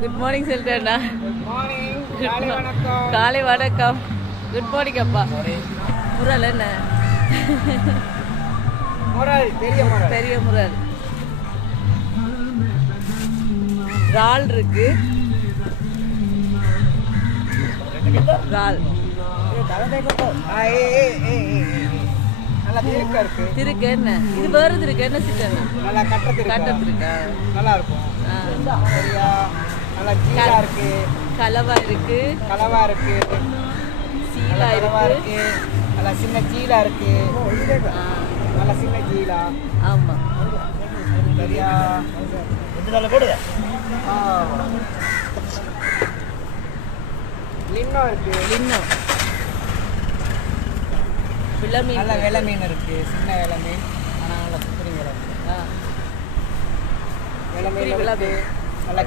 Good morning சொல்லிட்டேன்டா. Good morning. காலை வணக்கம். காலை வணக்கம். குட் மார்னிங் அப்பா. முரல் என்ன? முரல் பெரிய முரல். பெரிய முரல். இறால் இருக்கு. இறால். நல்லா திருக்க இருக்கு. திருக்கு என்ன? இது வேறு இருக்கு என்ன சிக்கன்? நல்லா கட்டத்து இருக்கா? நல்லா இருக்கும். சரியா? நல்லா சீலா இருக்கு. கலவா இருக்கு. கலவா இருக்கு. சீலா இருக்கு. நல்லா சின்ன சீலா இருக்கு. நல்லா சின்ன சீலா. ஆமா. சரியா? எதுனால போடுங்க. லின்னோ இருக்கு. லின்னோ. விளமீன். நல்ல வெலை மீன் இருக்கு. சின்ன வெலை மீன். ஆனால் நல்ல சுத்திரி வெலை மீன். வெலை மீன் இருக்கு. நல்லா